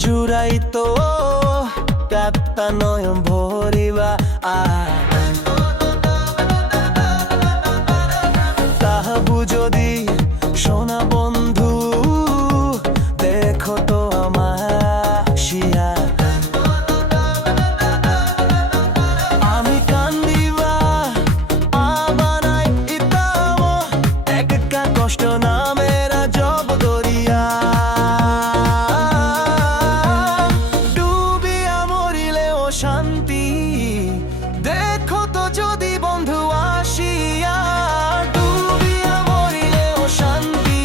জুড়াইতো কাত্তা নয়ন ভরিবা তাহাবু যদি সোনা বন্ধু দেখো তো আমার শিয়া আমি কান্দিবা আমানাই ইতাও একা কষ্ট নামেরা জব দরিয়া ডুবিয়া মরিলেও শান্তি দেখো তো যদি বন্ধু আসিয়া ডুবিয়া মরিলেও শান্তি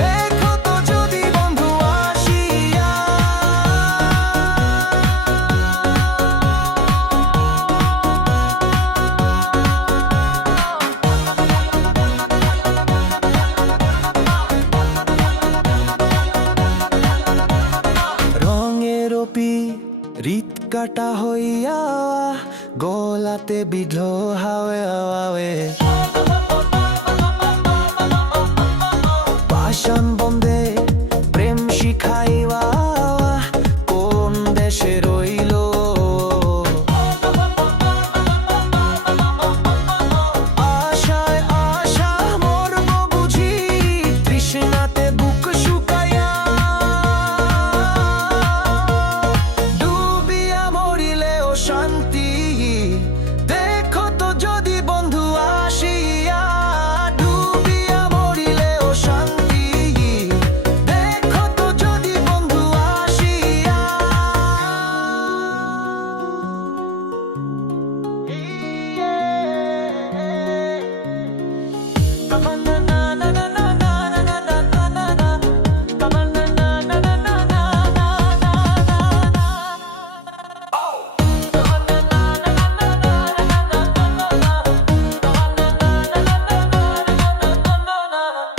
দেখো তো যদি বন্ধু আসিয়া রঙের রিত কাটা হইয়া গলাতে বিধ হাওয়ে হাওয়ে পাষাণ বন্দে প্রেম শিখাইবা কোন দেশে রইল আশায় আশা মরব বুঝি তৃষ্ণাতে বুক শুকাইয়া ডুবিয়া মরিলেও শান্তি দেখো তো যদি বন্ধু আসিয়া ডুবিয়া মরিলেও শান্তি দেখো তো যদি বন্ধু আসিয়া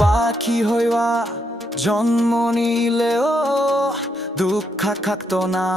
পাখি হইবা জন্ম নিলেও দুঃখ থাকতো না